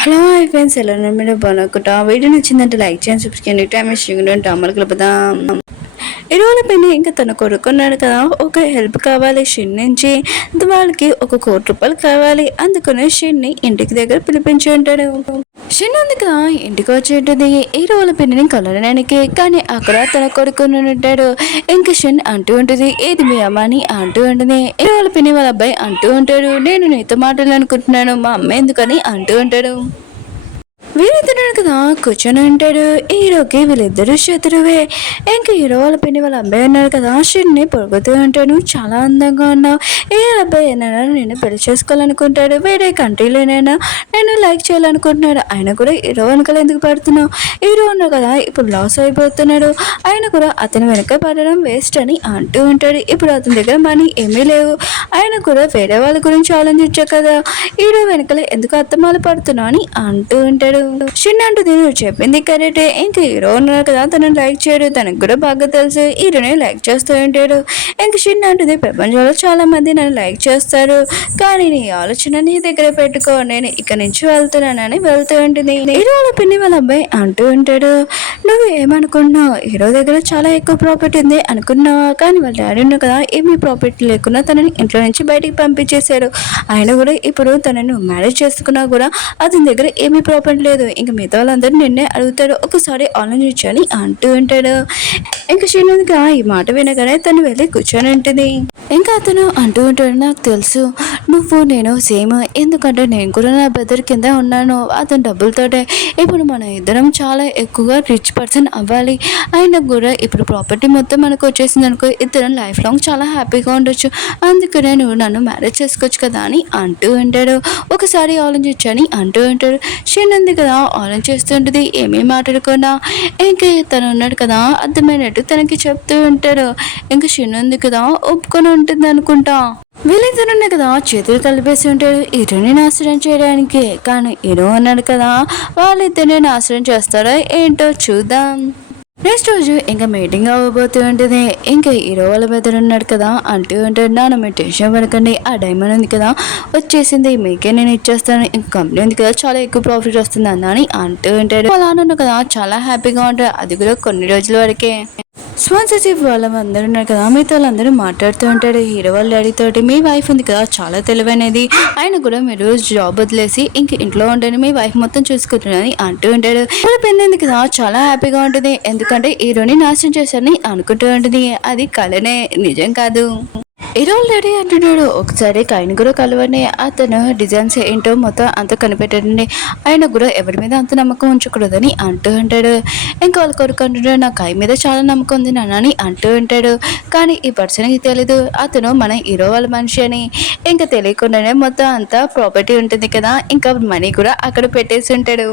Hello hi friends, ఎలా ఉన్నారు? మీరు బాగున్నారా? వీడియో నచ్చిందంటే లైక్ చేయండి, సబ్స్క్రైబ్ చేయండి. టైం వేస్ట్ అమలు కలుపుదాం. ఇరువుల పెళ్లి ఇంకా తన కొడుకున్నాడు కదా, ఒక హెల్ప్ కావాలి షిన్ నుంచి. వాళ్ళకి ₹1,00,00,000 కావాలి. అందుకనే షిన్ని ఇంటికి దగ్గర పిలిపించి ఉంటాడు. షిన్ ఉంది కదా ఇంటికి వచ్చి ఉంటుంది హీరోల పెళ్లిని కలవడానికి. కానీ అక్కడ తన కొడుకు ఉంటాడు. ఇంకా షిన్ అంటూ ఉంటుంది, ఏది మీ అమ్మ అని అంటూ ఉంటుంది. హీరోల పెళ్లి వాళ్ళ అబ్బాయి అంటూ ఉంటాడు, నేను నీతో మాట్లాడాలనుకుంటున్నాను, మా అమ్మ ఎందుకని అంటూ ఉంటాడు. వీరిద్దరు కదా కూర్చొని ఉంటాడు. హీరోకి వీళ్ళిద్దరు శత్రువే. ఇంకా హీరో వాళ్ళ పిన్ని వాళ్ళ అబ్బాయి ఉన్నారు కదా, షిన్ని పొరుగుతూ ఉంటాను, చాలా అందంగా ఉన్నావు, ఏ అబ్బాయి ఏమైనా నేను పెళ్లి చేసుకోవాలనుకుంటాడు, వేరే కంట్రీలోనైనా నేను లైక్ చేయాలనుకుంటున్నాడు, ఆయన కూడా హీరో వెనకాల ఎందుకు పడుతున్నావు, హీరో ఉన్నాడు కదా ఇప్పుడు లాస్ అయిపోతున్నాడు, ఆయన కూడా అతని వెనక పడడం వేస్ట్ అని అంటూ ఉంటాడు. ఇప్పుడు అతని దగ్గర మనీ ఏమీ లేవు, ఆయన కూడా వేరే వాళ్ళ గురించి ఆలోచించా కదా, హీరో వెనకాల ఎందుకు అత్తమాలు పడుతున్నావు అని అంటూ ఉంటాడు. చిన్న అంటుంది, నువ్వు చెప్పింది కరెక్టే, ఇంకా హీరో ఉన్నారు కదా తనని లైక్ చేయడు, తనకు కూడా బాగా తెలుసు హీరోని లైక్ చేస్తూ ఉంటాడు. ఇంక చిన్న అంటుంది, ప్రపంచంలో చాలా మంది నన్ను లైక్ చేస్తారు, కానీ నీ ఆలోచన నీ దగ్గర పెట్టుకో, నేను ఇక్కడ నుంచి వెళ్తున్నానని వెళ్తూ ఉంటుంది. హీరో వాళ్ళ పిన్ని వాళ్ళ అబ్బాయి అంటూ ఉంటాడు, నువ్వు ఏమనుకున్నావు, హీరో దగ్గర చాలా ఎక్కువ ప్రాఫిట్ ఉంది అనుకున్నావా, కానీ వాళ్ళ డాడీ ఉన్నా కదా ఏమీ ప్రాఫిట్ లేకుండా తనని ఇంట్లో నుంచి బయటికి పంపించేశాడు, ఆయన కూడా ఇప్పుడు తనను మ్యారేజ్ చేసుకున్నా కూడా అతని దగ్గర ఏమీ ప్రాఫిట్ లేదు, ఇంకా మిగతా వాళ్ళందరూ నిన్నే అడుగుతాడు, ఒకసారి ఆలోచించని అంటూ ఉంటాడు. ఇంకా శ్రీనుగా ఈ మాట వినగానే తను వెళ్ళి కూర్చొని ఉంటుంది. ఇంకా అతను అంటూ ఉంటాడు, నాకు తెలుసు నువ్వు నేను సేమ్, ఎందుకంటే నేను కూడా నా బ్రదర్ కింద ఉన్నాను, అతని డబ్బులతోటే ఇప్పుడు మన ఇద్దరం చాలా ఎక్కువగా రిచ్ పర్సన్ అవ్వాలి, ఆయన కూడా ఇప్పుడు ప్రాపర్టీ మొత్తం మనకు వచ్చేసింది అనుకో, ఇద్దరం లైఫ్ లాంగ్ చాలా హ్యాపీగా ఉండొచ్చు, అందుకనే నువ్వు నన్ను మ్యారేజ్ చేసుకోవచ్చు కదా అని అంటూ ఉంటాడు. ఒకసారి ఆలోచించని అంటూ ఉంటాడు. శ్రీనంది కదా ఆలోచిస్తుంటుంది, ఏమీ మాట్లాడకుండా. ఇంకా తను ఉన్నాడు కదా అర్థమైనట్టు తనకి చెప్తూ ఉంటాడు. ఇంకా శ్రీనంది కదా ఒప్పుకొని ఉంటుంది అనుకుంటా. వీళ్ళిద్దరున్నా కదా చేతులు కలిపేసి ఉంటాడు హీరోని నాశనం చేయడానికి. కానీ హీరో అన్నాడు కదా వాళ్ళిద్దరిని నాశనం చేస్తారో ఏంటో చూద్దాం. నెక్స్ట్ రోజు ఇంకా మీటింగ్ అవ్వబోతూ ఉంటుంది. ఇంకా హీరో వాళ్ళ బెదర్ ఉన్నాడు కదా అంటూ ఉంటాడు, నాన్న మీరు టెన్షన్ పడకండి, ఆ డైమండ్ ఉంది కదా వచ్చేసింది, మీకే నేను ఇచ్చేస్తాను, ఇంక కంపెనీ ఉంది కదా చాలా ఎక్కువ ప్రాఫిట్ వస్తుంది అని అంటూ ఉంటాడు. అలా అన్న కదా చాలా హ్యాపీగా ఉంటాడు, అది కూడా కొన్ని రోజుల వరకే. స్పాన్సర్షిప్ వాళ్ళందరూ ఉన్నారు కదా మీతో వాళ్ళందరూ మాట్లాడుతూ ఉంటాడు. హీరో వాళ్ళ డాడీ తోటి, మీ వైఫ్ ఉంది కదా చాలా తెలివైనది, ఆయన కూడా మీరు జాబ్ వదిలేసి ఇంక ఇంట్లో ఉండని మీ వైఫ్ మొత్తం చూసుకుంటున్నారని అంటూ ఉంటాడు. వాళ్ళ పెళ్ళి ఉంది కదా చాలా హ్యాపీగా ఉంటుంది, ఎందుకంటే హీరోని నాశనం చేశారని అనుకుంటూ ఉంటుంది, అది కళనే నిజం కాదు. హీరో డాడీ అంటున్నాడు, ఒకసారి ఆయన కూడా కలవని, అతను డిజైన్స్ ఏంటో మొత్తం అంత కనిపెట్టండి, ఆయన కూడా ఎవరి మీద అంత నమ్మకం ఉంచకూడదని అంటూ ఉంటాడు. ఇంకా వాళ్ళ కొడుకు అంటున్నాడు, నాకు ఆయన మీద చాలా నమ్మకం ఉంది నాన్నని అంటూ ఉంటాడు. కానీ ఈ పర్సన్కి తెలీదు అతను మన హీరో వాళ్ళ మనిషి అని. ఇంకా తెలియకుండానే మొత్తం అంతా ప్రాపర్టీ ఉంటుంది కదా, ఇంకా మనీ కూడా అక్కడ పెట్టేసి ఉంటాడు.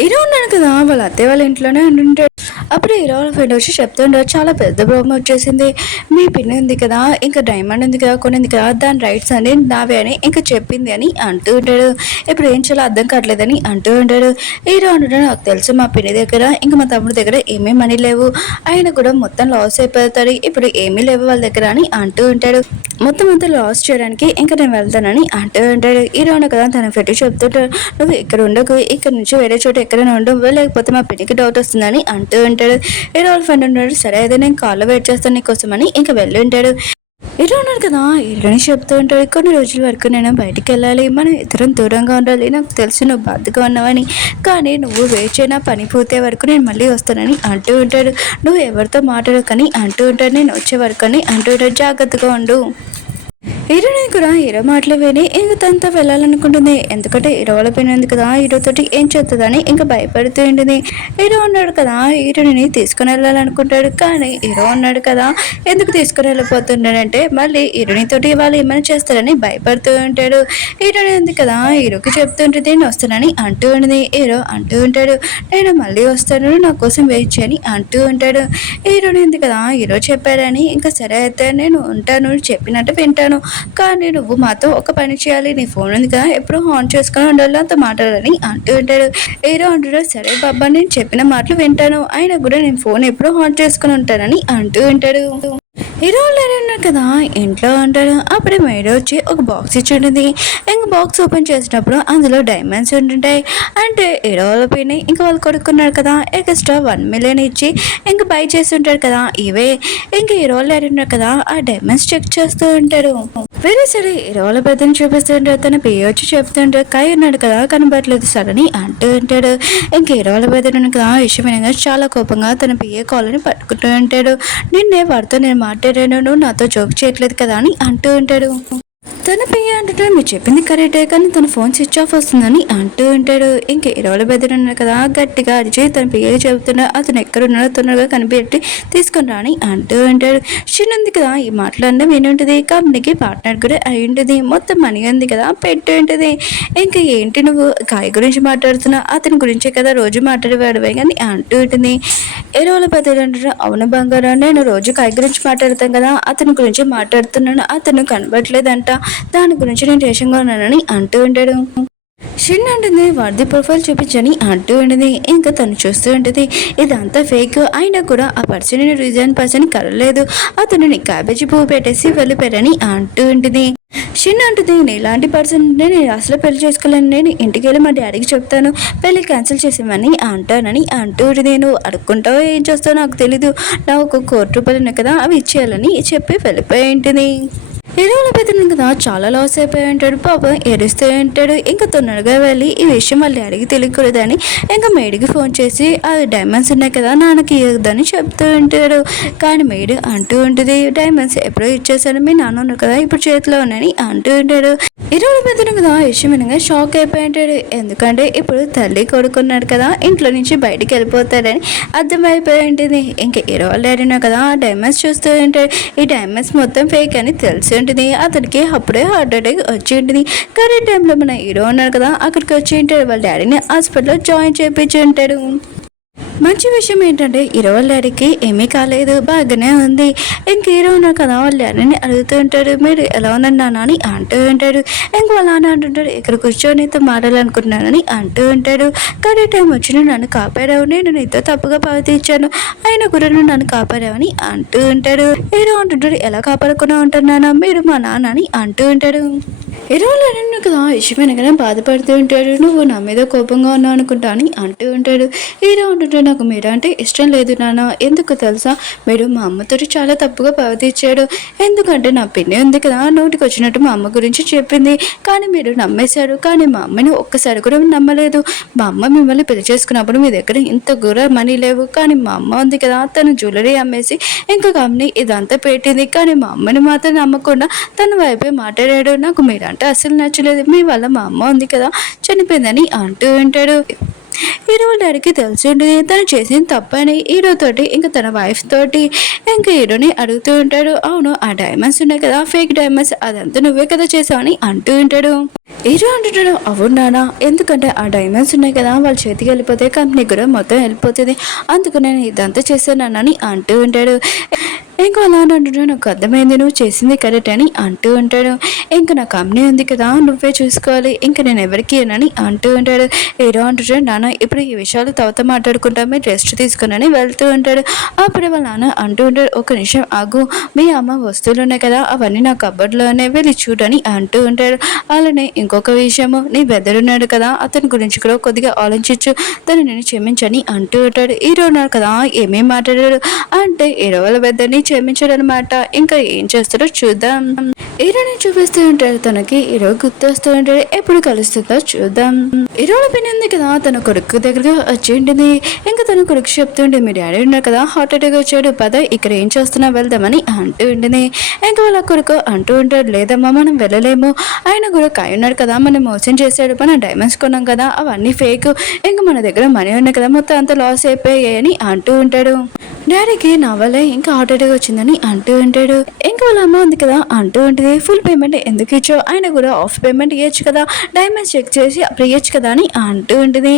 హీరో ఉన్నాడు కదా వాళ్ళ అత్తయ్య వాళ్ళ ఇంట్లోనే ఉంటుంటాడు. అప్పుడు హీరో వాళ్ళ ఫ్రెండ్ వచ్చి చెప్తుంటాడు, చాలా పెద్ద ప్రాబ్లం వచ్చేసింది, మీ పిన్ ఉంది కదా ఇంకా డైమండ్ ఉంది కదా కొనింది కదా దాని రైట్స్ అని నావే అని ఇంకా చెప్పింది అని అంటూ ఉంటాడు. ఇప్పుడు ఏం చాలా అర్థం కావట్లేదని అంటూ ఉంటాడు. హీరో అంటాడు, నాకు తెలుసు మా పిన్ని దగ్గర ఇంకా మా తమ్ముడి దగ్గర ఏమీ మనీ లేవు, ఆయన కూడా మొత్తం లాస్ అయిపోతాడు, ఇప్పుడు ఏమీ లేవు వాళ్ళ దగ్గర అని అంటూ ఉంటాడు. మొత్తం అంతా లాస్ చేయడానికి ఇంకా నేను వెళ్తానని అంటూ ఉంటాడు. హీరో కదా తన పెట్టి చెప్తుంటాడు, నువ్వు ఇక్కడ ఉండకు, ఇక్కడ నుంచి వేరే చోట ఎక్కడైనా ఉండవు, లేకపోతే మా పిన్నికి డౌట్ వస్తుందని అంటూ ఉంటాడు. హీరో వాళ్ళ ఫ్రెండ్ ఉంటాడు, సరే అయితే నేను కాల్లో వెయిట్ చేస్తాను నీకోసం అని ఇంకా వెళ్ళి ఉంటాడు. హీరో ఉన్నాడు కదా హీరోని చెప్తూ ఉంటాడు, కొన్ని రోజుల వరకు నేను బయటికి వెళ్ళాలి, మనం ఇద్దరం దూరంగా ఉండాలి, నాకు తెలుసు నువ్వు బాధగా ఉన్నావని, కానీ నువ్వు వెయిట్ చేయనా పని పూర్తే వరకు నేను మళ్ళీ వస్తానని అంటూ ఉంటాడు. నువ్వు ఎవరితో మాట్లాడకని అంటూ ఉంటాడు, నేను వచ్చే వరకు అని అంటూ ఉంటాడు, జాగ్రత్తగా ఉండు. హీరోని కూడా హీరో మాటలు విని ఇంక తనతో వెళ్ళాలనుకుంటుంది, ఎందుకంటే హీరో వాళ్ళ పైన ఉంది కదా హీరోతోటి ఏం చేస్తుందని ఇంకా భయపడుతూ ఉంటుంది. హీరో ఉన్నాడు కదా హీరోని తీసుకుని వెళ్ళాలనుకుంటాడు, కానీ హీరో ఉన్నాడు కదా ఎందుకు తీసుకుని వెళ్ళిపోతున్నాడంటే మళ్ళీ హీరోని తోటి వాళ్ళు ఏమైనా చేస్తారని భయపడుతూ ఉంటాడు. హీరోని ఉంది కదా హీరోకి చెప్తుంటుంది, నేను వస్తానని అంటూ ఉంటుంది. హీరో అంటూ ఉంటాడు, నేను మళ్ళీ వస్తాను నా కోసం వెయిట్ చేయని అంటూ ఉంటాడు. హీరోని ఉంది కదా హీరో చెప్పాడని ఇంకా సరే అయితే నేను ఉంటాను చెప్పినట్టు వింటాను, కానీ నువ్వు మాతో ఒక పని చేయాలి, నీ ఫోన్ ఉంది కదా ఎప్పుడు ఆన్ చేసుకుని ఉండాలి అంత మాట్లాడాలని అంటూ ఉంటాడు. హీరో అంటాడు, సరే బాబా నేను చెప్పిన మాటలు వింటాను, అయినా కూడా నేను ఫోన్ ఎప్పుడు ఆన్ చేసుకుని ఉంటానని అంటూ ఉంటాడు. హీరోలు ఉన్నారు కదా ఇంట్లో ఉంటారు. అప్పుడే మేడ వచ్చి ఒక బాక్స్ ఇచ్చి ఉంటుంది. ఇంక బాక్స్ ఓపెన్ చేసినప్పుడు అందులో డైమండ్స్ ఉంటుంటాయి. అంటే హీరోల పైన ఇంకా వాళ్ళు కొడుకున్నారు కదా ఎక్స్ట్రా 1 మిలియన్ ఇచ్చి ఇంక బై చేస్తుంటారు కదా ఇవే. ఇంక హీరోలు ఉన్నారు కదా ఆ డైమండ్స్ చెక్ చేస్తూ ఉంటారు. వేరే సరే హీరోల పెద్దని చూపిస్తుంటారు. తన పేరు వచ్చి చెప్తుంటారు. కై ఉన్నాడు కదా కనబడలేదు సార్ అని అంటూ ఉంటాడు. ఇంక హీరోల పెద్ద కదా విషయమైన చాలా కోపంగా తన పిఏ కాలని పట్టుకుంటూ ఉంటాడు. నిన్నే వాడితో నేను మాట్లాడాను, నువ్వు నాతో జోక్ చేయట్లేదు కదా అని అంటూ ఉంటాడు. తన పియ్య అంటుంటే మీరు చెప్పింది కరెక్టే కానీ తన ఫోన్ స్విచ్ ఆఫ్ వస్తుందని అంటూ ఉంటాడు. ఇంక ఇరవై బెదిరున్నారు కదా గట్టిగా అరిచి తన పియ్య చెబుతున్నా అతను ఎక్కడున్నాడో తొందరగా కనిపెట్టి తీసుకుని రాని అంటూ ఉంటాడు. చిన్నుంది కదా ఈ మాటలన్నీ వినుంటుంది. కంపెనీకి పార్ట్నర్ కూడా అయి ఉంటుంది. మొత్తం మనీ ఉంది కదా పెట్టి ఉంటుంది. ఇంకా ఏంటి నువ్వు కాయ గురించి మాట్లాడుతున్నావు, అతని గురించే కదా రోజు మాట్లాడేవాడివే కానీ అంటూ ఉంటుంది. ఎరువుల పెద్దలు అంటారు అవును బంగారం, నేను రోజు కాయ గురించి మాట్లాడతాను కదా అతని గురించి మాట్లాడుతున్నాను, అతను కనబడట్లేదంట, దాని గురించి నేను టెన్షన్గా ఉన్నానని అంటూ ఉంటాడు. షిన్ అంటుంది వాడిది ప్రొఫైల్ చూపించని అంటూ ఉంటుంది. ఇంకా తను చూస్తూ ఉంటుంది ఇదంతా ఫేక్ అయినా కూడా ఆ పర్సన్ రీజన్ పర్సన్ కలలేదు, అతను నీ క్యాబేజీ పువ్వు పెట్టేసి వెళ్ళిపోయారని అంటూ ఉంటుంది. షిన్ అంటుంది నేను ఇలాంటి పర్సన్ నేను అసలు పెళ్లి చేసుకోలేను, నేను ఇంటికి వెళ్ళి మా డాడీకి చెప్తాను పెళ్లి క్యాన్సిల్ చేసామని అంటానని అంటూ నేను అడుక్కుంటావో ఏం చేస్తావో నాకు తెలీదు, నాకు ఒక ₹1,00,000 కదా అవి ఇచ్చేయాలని చెప్పి వెళ్ళిపోయి ఉంటుంది. ఎరువుల పెద్దను కదా చాలా లాస్ అయిపోయి ఉంటాడు. పాపం ఏడుస్తూ ఉంటాడు. ఇంకా తొందరగా వెళ్ళి ఈ విషయం మళ్ళీ అడిగి తెలియకూడదని ఇంకా మేడికి ఫోన్ చేసి అది డైమండ్స్ ఉన్నాయి కదా నాన్నకి ఇవ్వద్దని చెప్తూ ఉంటాడు. కానీ మేడు అంటూ ఉంటుంది డైమండ్స్ ఎప్పుడో ఇచ్చేసాను, మీ నాన్న ఉన్నారు కదా ఇప్పుడు చేతిలో ఉన్నాయని అంటూ ఉంటాడు. ఎరువుల పెద్దను కదా విషయమనగా షాక్ అయిపోయి ఉంటాడు. ఎందుకంటే ఇప్పుడు తల్లి కొడుకున్నాడు కదా ఇంట్లో నుంచి బయటికి వెళ్ళిపోతాడని అర్థమైపోయి ఉంటుంది. ఇంకా ఎరువులు డాడీనా కదా ఆ డైమండ్స్ చూస్తూ ఉంటాడు. ఈ డైమండ్స్ మొత్తం ఫేక్ అని తెలిసి ఉంటుంది. అతనికి అప్పుడే హార్ట్ అటాక్ వచ్చి ఉంటుంది. కరెక్ట్ టైంలో మన హీరో ఉన్నారు కదా అక్కడికి వచ్చి ఉంటాడు. వాళ్ళ డాడీని హాస్పిటల్లో జాయిన్ చేయించి ఉంటాడు. మంచి విషయం ఏంటంటే ఇరవై డాడీకి ఏమీ కాలేదు, బాగానే ఉంది. ఇంక హీరో ఉన్నారు కదా వాళ్ళ డాడీని అడుగుతూ ఉంటాడు మీరు ఎలా ఉన్నారు నాన్న అని అంటూ ఉంటాడు. ఇంక వాళ్ళ నాన్న అంటుంటాడు ఇక్కడ కూర్చొని నీతో మాట్లాడాలనుకుంటున్నానని అంటూ ఉంటాడు. కానీ టైం వచ్చి నన్ను కాపాడావు, నేను నీతో తప్పుగా ప్రవర్తించాను అయినా కూడా నువ్వు నన్ను కాపాడావని అంటూ ఉంటాడు. హీరో అంటుంటాడు ఎలా కాపాడకుండా ఉంటున్నానా మీరు మా నాన్న అని అంటూ ఉంటాడు. హీరోలు అన్న కదా విషయమైనగానే బాధపడుతూ ఉంటాడు. నువ్వు నా మీద కోపంగా ఉన్నావు అనుకుంటా అని అంటూ ఉంటాడు. హీరో అంటుంటే నాకు మీరు అంటే ఇష్టం లేదు నాన్న, ఎందుకు తెలుసా మీరు మా అమ్మతో చాలా తప్పుగా ప్రవర్తించాడు. ఎందుకంటే నా పిన్ని ఉంది కదా నోటికి వచ్చినట్టు మా అమ్మ గురించి చెప్పింది, కానీ మీరు నమ్మేశారు. కానీ మా అమ్మని ఒక్కసారి కూడా నమ్మలేదు. మా అమ్మ మిమ్మల్ని పెళ్లి చేసుకున్నప్పుడు మీ దగ్గర ఇంత కూడా మనీ లేవు, కానీ మా అమ్మ ఉంది కదా తను జ్యువెలరీ అమ్మేసి ఇంకా కంపెనీ ఇదంతా పెట్టింది, కానీ మా అమ్మని మాత్రం నమ్మకుండా తన వైపే మాట్లాడాడు. నాకు మీరంటే అసలు నచ్చలేదు, మీ వల్ల మా అమ్మ ఉంది కదా చనిపోయిందని అంటూ ఉంటాడు. హీరో డాడీకి తెలిసి ఉంటుంది తను చేసిన తప్పని హీరోతోటి ఇంకా తన వైఫ్ తోటి ఇంకా హీరోని అడుగుతూ ఉంటాడు. అవును ఆ డైమండ్స్ ఉన్నాయి కదా ఫేక్ డైమండ్స్ అదంతా నువ్వే కదా చేసావు అని అంటూ ఉంటాడు. హీరో అంటుంటాడు అవును నాన్న, ఎందుకంటే ఆ డైమండ్స్ ఉన్నాయి కదా వాళ్ళ చేతికి వెళ్ళిపోతే కంపెనీ కూడా మొత్తం వెళ్ళిపోతుంది, అందుకు నేను ఇదంతా చేశాను అని అంటూ ఉంటాడు. ఇంకా అలా అంటుంటాడు నాకు అర్థమైంది నువ్వు చేసింది కరెక్ట్ అని అంటూ ఉంటాడు. ఇంకా నా కంపెనీ ఉంది కదా నువ్వే చూసుకోవాలి, ఇంకా నేను ఎవరికి అని అంటూ ఉంటాడు. హీరో అంటుంటాడు నాన్న ఇప్పుడు ఈ విషయాలు తర్వాత మాట్లాడుకుంటా మీరు రెస్ట్ తీసుకుని వెళ్తూ ఉంటాడు. అప్పుడే వాళ్ళ నాన్న అంటూ ఉంటాడు ఒక నిమిషం ఆగు, మీ అమ్మ వస్తువులు ఉన్నాయి కదా అవన్నీ నా కబోర్డ్లోనే వెళ్ళి చూడని అంటూ ఉంటాడు. అలానే ఇంకొక విషయము నీ బెదరున్నాడు కదా అతని గురించి కూడా కొద్దిగా ఆలోచించు, తను నేను క్షమించని అంటూ ఉంటాడు. హీరో ఉన్నాడు కదా ఏమేం మాట్లాడాడు అంటే హీరోల బెద్దరిని క్షమించాడు అనమాట. ఇంకా ఏం చేస్తాడో చూద్దాం. హీరోని చూపిస్తూ ఉంటాడు. తనకి హీరో గుర్తొస్తూ ఉంటాడు. ఎప్పుడు కలుస్తుందో చూద్దాం. హీరోల పని ఉంది కదా తన కొడుకు దగ్గరగా వచ్చి ఉంటుంది. ఇంకా తన కొడుకు చెప్తుంటే మీ డాడీ ఉన్నారు కదా హార్ట్ అటాక్ వచ్చాడు పద ఇక్కడ ఏం చేస్తున్నా వెళ్దామని అంటూ ఉంటుంది. ఇంకా వాళ్ళ కొడుకు అంటూ ఉంటాడు లేదమ్మా మనం వెళ్ళలేము, ఆయన కూడా కాయ ఉన్నాడు కదా మనం మోసం చేశాడు, మనం డైమండ్స్ కొన్నాం కదా అవన్నీ ఫేక్, ఇంకా మన దగ్గర మనీ ఉన్నాయి కదా మొత్తం అంతా లాస్ అయిపోయాయని అంటూ ఉంటాడు. డాడీకి నా వల్ల ఇంకా హార్ట్ అటాక్ వచ్చిందని అంటూ ఉంటాడు. ఇంకా వాళ్ళ అమ్మ ఉంది కదా అంటూ ఉంటుంది ఫుల్ పేమెంట్ ఎందుకు ఇచ్చావు, ఆయన కూడా హాఫ్ పేమెంట్ ఇవ్వచ్చు కదా డైమండ్స్ చెక్ చేసి అప్పుడు ఇవ్వచ్చు కదా అని అంటూ ఉంటుంది.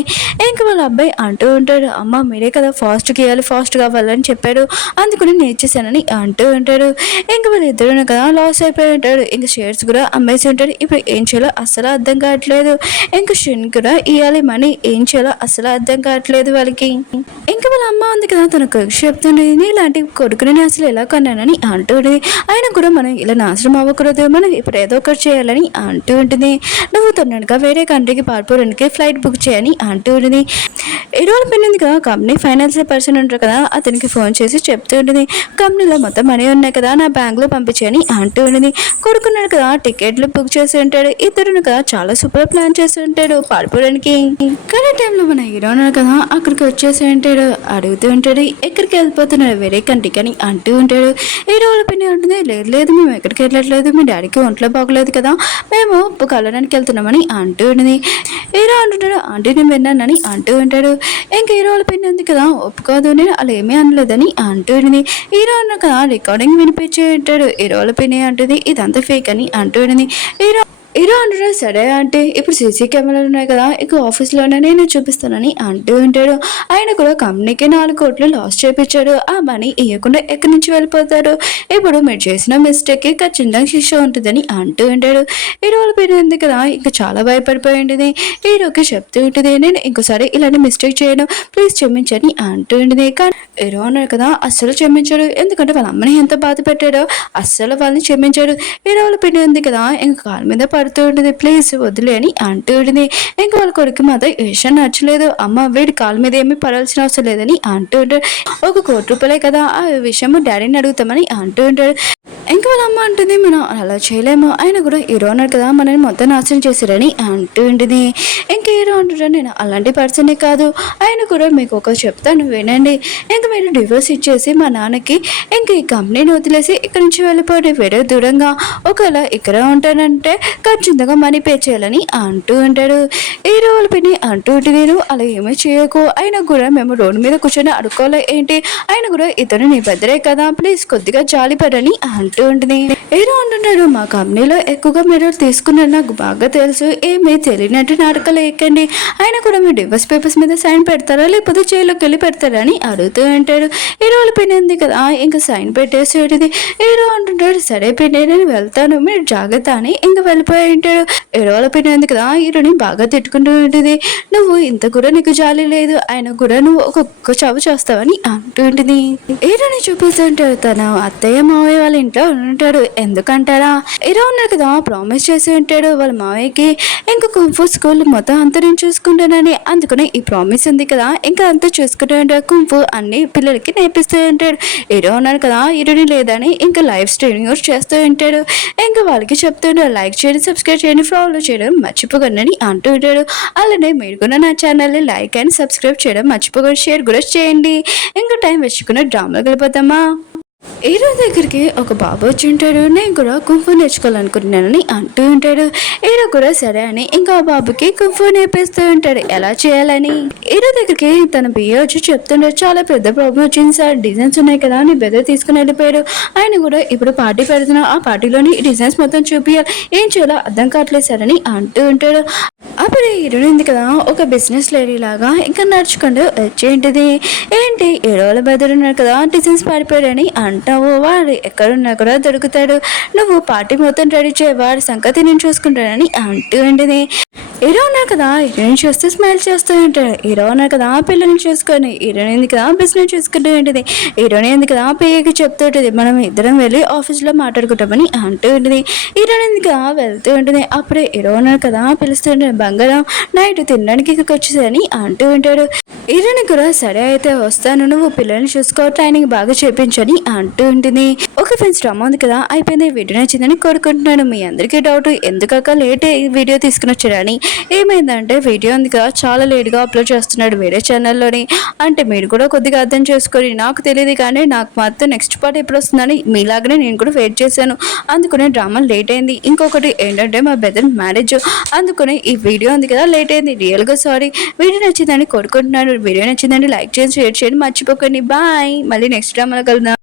ఇంకా వాళ్ళ అబ్బాయి అంటూ ఉంటాడు అమ్మ మీరే కదా ఫాస్ట్గా ఇవ్వాలి ఫాస్ట్ కావాలని చెప్పాడు అందుకని నేను ఇచ్చేసానని అంటూ ఉంటాడు. ఇంకా వాళ్ళు ఇద్దరు కదా లాస్ అయిపోయి ఉంటాడు. ఇంకా షేర్స్ కూడా అమ్మేసి ఉంటాడు. ఇప్పుడు ఏం చేయాలో అసలు అర్థం కావట్లేదు. ఇంకా షిన్ కూడా ఇవ్వాలి మనీ ఏం చేయాలో అసలు అర్థం కావట్లేదు వాళ్ళకి. ఇంకా వాళ్ళ అమ్మ ఉంది కదా తనకు చెప్తుండే ఇలాంటి కొడుకుని అసలు అసలు ఎలా కొన్నానని అంటూ ఉంటుంది. అయినా కూడా మనం ఇలా నాశనం అవ్వకూడదు, మనం ఇప్పుడు ఏదో ఒకటి చేయాలని అంటూ ఉంటుంది. నువ్వు తొందరగా వేరే కంట్రీకి పారిపోవడానికి ఫ్లైట్ బుక్ చేయని అంటూ ఉంటుంది. ఇటీవల పెళ్ళింది కదా కంపెనీ ఫైనాన్షియల్ పర్సన్ ఉంటారు కదా, అతనికి ఫోన్ చేసి చెప్తూ ఉంటుంది, కంపెనీలో మొత్తం మనీ ఉన్నాయి కదా, నా బ్యాంక్లో పంపించని అంటూ ఉంటుంది. కొడుకున్నాడు కదా టికెట్లు బుక్ చేసి ఉంటాడు. ఇద్దరును కదా చాలా సూపర్ ప్లాన్ చేసి ఉంటాడు పారిపోవడానికి. కానీ టైంలో మన హీరో ఉన్నాడు కదా అక్కడికి వచ్చేసి ఉంటాడు. అడుగుతూ ఉంటాడు ఎక్కడికి వెళ్ళిపోతున్నాడు, వేరే కంట్రీకి అని అంటూ ఉంటాడు. హీరోల పిన్ని ఉంటుంది, లేదు లేదు మేము ఎక్కడికి వెళ్ళట్లేదు, మీ డాడీకి ఒంట్లో బాగోలేదు కదా, మేము కలవడానికి వెళ్తున్నామని అంటూ ఉంటుంది. హీరో అంటుంటాడు ఆంటీ నేను విన్నానని అంటూ ఉంటాడు. ఇంకా హీరోల పిన్ని ఉంది కదా ఒప్పుకోదు, నేను అలా ఏమీ అనలేదని అంటూ ఉంటుంది. హీరో అన్న కదా రికార్డింగ్ వినిపించే ఉంటాడు. హీరోల పిన్ని అంటుంది ఇదంతా ఫేక్ అని అంటూ ఉంటుంది. హీరో అంటాడు సరే అంటే ఇప్పుడు సీసీ కెమెరాలు ఉన్నాయి కదా ఇక ఆఫీస్లోనే నేను చూపిస్తానని అంటూ ఉంటాడు. ఆయన కూడా కంపెనీకి 4 కోట్లు లాస్ చేయించాడు, ఆ మనీ ఇవ్వకుండా ఎక్కడి నుంచి వెళ్ళిపోతాడు, ఇప్పుడు మీరు చేసిన మిస్టేక్కి ఖచ్చితంగా శిక్ష ఉంటుందని అంటూ ఉంటాడు. హీరోల పేరు ఉంది కదా ఇంకా చాలా భయపడిపోయి ఉంటుంది. హీరోకి చెప్తూ ఉంటుంది నేను ఇంకోసారి ఇలాంటి మిస్టేక్ చేయను, ప్లీజ్ క్షమించని అంటూ ఉంటుంది. కానీ హీరో అన్నాడు కదా అస్సలు క్షమించాడు, ఎందుకంటే వాళ్ళ అమ్మని ఎంత బాధ పెట్టాడో అస్సలు వాళ్ళని క్షమించాడు. హీరోల పిండి ఉంది కదా ఇంకా కాళ్ళ మీద పడుతూ ఉంటుంది, ప్లీజ్ వదిలే అని అంటూ ఉంటుంది. ఇంకా వాళ్ళ కొడుకు మాత్రం ఈ విషయం నచ్చలేదు, అమ్మ వీడి కాళ్ళ మీద ఏమీ పడాల్సిన అవసరం లేదని అంటూ ఉంటాడు. 1 కోటి రూపాయలే కదా ఆ విషయం డాడీని అడుగుతామని అంటూ ఉంటాడు. ఇంకా వాళ్ళ అమ్మ అంటుంది మనం అలా చేయలేము, ఆయన కూడా హీరో అన్నాడు కదా మనని మొత్తం నాశనం చేశారని అంటూ ఉంటుంది. ఇంకా హీరో అంటాడు నేను అలాంటి పర్సనే కాదు, ఆయన కూడా మీకు ఒక చెప్తాను వినండి, ఇంకా మీరు డివోర్స్ ఇచ్చేసి మా నాన్నకి ఇంకా ఈ కంపెనీని వదిలేసి ఇక్కడి నుంచి వెళ్ళిపోయి వేరే దూరంగా ఒకవేళ ఇక్కడ ఉంటానంటే ఖచ్చితంగా మనీ పే చేయాలని అంటూ ఉంటాడు. హీరో వాళ్ళ పిన్ని అంటూ నేను అలా ఏమీ చేయకు, అయినా కూడా మేము రోడ్డు మీద కూర్చొని అడుక్కోలే ఏంటి, ఆయన కూడా ఇతను నీ బెదరే కదా ప్లీజ్ కొద్దిగా జాలి పడని అంటూ ఉంటుంది. హీరో అంటున్నాడు మా కంపెనీలో ఎక్కువగా మీరు తీసుకున్నారు నాకు బాగా తెలుసు, ఏమీ తెలియనట్టు నాటకాలు వేయకండి, ఆయన కూడా మీ డివోర్స్ పేపర్స్ మీద సైన్ పెడతారా లేకపోతే జైల్లోకి వెళ్ళి పెడతారా అని అడుగుతూ ఉంటాడు. హీరోల పిన్ని ఉంది కదా ఇంకా సైన్ పెట్టేసి ఉంటుంది. హీరో అంటుంటాడు సరే పిన్ని నేను వెళ్తాను మీరు జాగ్రత్త అని ఇంకా వెళ్ళిపోయి ఉంటాడు. హీరోల పిన్ని ఉంది కదా హీరోని బాగా తిట్టుకుంటూ ఉంటుంది, నువ్వు ఇంత కూడా నీకు జాలి లేదు, ఆయన కూడా నువ్వు ఒక్కొక్క చావు చేస్తావని అంటూ ఉంటుంది. హీరోని చూపిస్తుంటాడు తన అత్తయ్య మావయ్య వాళ్ళ ఇంట్లో ఉంటాడు. ఎందుకంటారా హీరో ఉన్నాడు కదా ప్రామిస్ చేసి ఉంటాడు వాళ్ళ మావయ్యకి ఇంకా కుంఫు స్కూల్ మొత్తం అంతా నేను చూసుకుంటానని, అందుకని ఈ ప్రామిస్ ఉంది కదా ఇంకా అంతా చూసుకుంటూ ఉంటాడు, కుంఫు అన్ని పిల్లలకి నేర్పిస్తూ ఉంటాడు. హీరో ఉన్నాడు కదా హీరోని లేదని ఇంకా లైవ్ స్ట్రీమింగ్ చేస్తూ ఉంటాడు. ఇంకా వాళ్ళకి చెప్తుంటాడు లైక్ చేయండి సబ్స్క్రైబ్ చేయండి ఫాలో చేయడం మర్చిపోకండి అంటూ ఉంటాడు. అలానే మీరు కూడా నా ఛానల్ని లైక్ అండ్ సబ్స్క్రైబ్ చేయడం మర్చిపోకండి, షేర్ కూడా చేయండి. ఇంకా టైం వేసుకున్న డ్రామాలు వెళ్ళిపోతామా. హీరో దగ్గరికి ఒక బాబు వచ్చి ఉంటాడు, నేను కూడా కుంఫు నేర్చుకోవాలనుకుంటున్నానని అంటూ ఉంటాడు. హీరో కూడా సరే అని ఇంకా ఆ బాబుకి కుంఫు నేర్పిస్తూ ఉంటాడు ఎలా చేయాలని. హీరో దగ్గరికి తన బియ్య వచ్చి చెప్తుంటాడు చాలా పెద్ద ప్రాబ్లం వచ్చింది సార్, డిజైన్స్ ఉన్నాయి కదా నీ బెదర్ తీసుకుని వెళ్ళిపోయాడు, ఆయన కూడా ఇప్పుడు పార్టీ పెడుతున్నా ఆ పార్టీలోని డిజైన్స్ మొత్తం చూపించాలి, ఏం చేయాలో అర్థం కావట్లేదు సార్ అని అంటూ ఉంటాడు. అప్పుడు హీరోయిన్ ఉంది కదా ఒక బిజినెస్ లేడీ లాగా ఇంకా నడుచుకుంటూ వచ్చేంటిది ఏంటి హీరోల బెదర్ ఉన్నాడు కదా డిజైన్స్ పారిపోయాడని అంటావు, వాడు ఎక్కడున్నా కూడా దొరుకుతాడు, నువ్వు పార్టీ మొత్తం రెడీ చేయ వాడి సంగతి నేను చూసుకుంటానని అంటూ ఉంటుంది. హీరో ఉన్నారు కదా హీరోయిన్ చూస్తే స్మైల్ చేస్తూ ఉంటాడు. హీరో ఉన్నారు కదా పిల్లల్ని చూసుకొని హీరోయిన్ ఉంది కదా బిజినెస్ చూసుకుంటూ ఉంటుంది. హీరోయిన్ ఉంది కదా పేకి చెప్తూ ఉంటుంది మనం ఇద్దరం వెళ్ళి ఆఫీస్లో మాట్లాడుకుంటామని అంటూ ఉంటుంది. హీరోయిన్ ఉంది కదా వెళ్తూ ఉంటుంది. అప్పుడే హీరో ఉన్నారు కదా పిలుస్తూ ఉంటాడు బంగారం నైట్ తినడానికి ఇక్కడికి వచ్చేసని అంటూ ఉంటాడు. హీరోయిన్ కూడా సరే అయితే వస్తాను, నువ్వు పిల్లల్ని చూసుకో ట్రైనింగ్ బాగా చేయించని అంటూ ఉంటుంది. ఒక ఫ్రెండ్స్ డ్రామా ఉంది కదా అయిపోయింది, వీడియో నచ్చిందని కోరుకుంటున్నాను. మీ అందరికీ డౌట్ ఎందుకక్క లేట్ వీడియో తీసుకుని వచ్చాడని, ఏమైందంటే వీడియో ఉంది కదా చాలా లేట్గా అప్లోడ్ చేస్తున్నాడు వేరే ఛానల్లోని, అంటే మీరు కూడా కొద్దిగా అర్థం చేసుకొని నాకు తెలియదు కానీ నాకు మాత్రం నెక్స్ట్ పార్ట్ ఎప్పుడు వస్తుందని మీలాగనే నేను కూడా వెయిట్ చేశాను, అందుకనే డ్రామా లేట్ అయింది. ఇంకొకటి ఏంటంటే మా బెదర్ మ్యారేజ్, అందుకనే ఈ వీడియో ఉంది కదా లేట్ అయింది, రియల్గా సారీ. వీడియో నచ్చిందని కోరుకుంటున్నాను. వీడియో నచ్చిందని లైక్ చేసి షేర్ చేయండి మర్చిపోకండి. బాయ్, మళ్ళీ నెక్స్ట్ డ్రామాలో కలుద్దాం.